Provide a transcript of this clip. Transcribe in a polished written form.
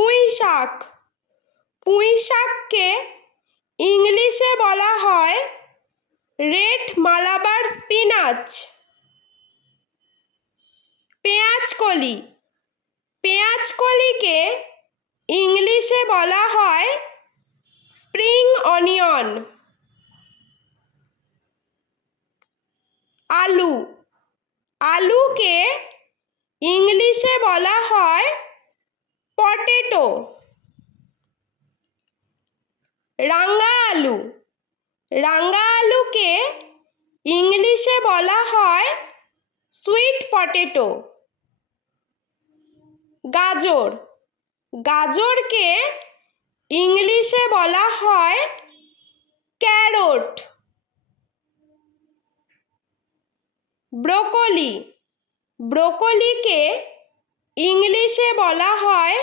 পুঁই শাক। পুঁই শাককে ইংলিশে বলা হয় রেড মালাবার স্পিনাচ। পেঁয়াজকলি। পেঁয়াজকলিকে ইংলিশে বলা হয় স্প্রিং অনিয়ন। আলু। আলুকে ইংলিশে বলা হয় পটেটো। রাঙা আলু। রাঙা আলুকে ইংলিশে বলা হয় সুইট পটেটো। গাজর। গাজরকে ইংলিশে বলা হয় ক্যারট। ব্রোকলি। ব্রোকলিকে ইংলিশে বলা হয়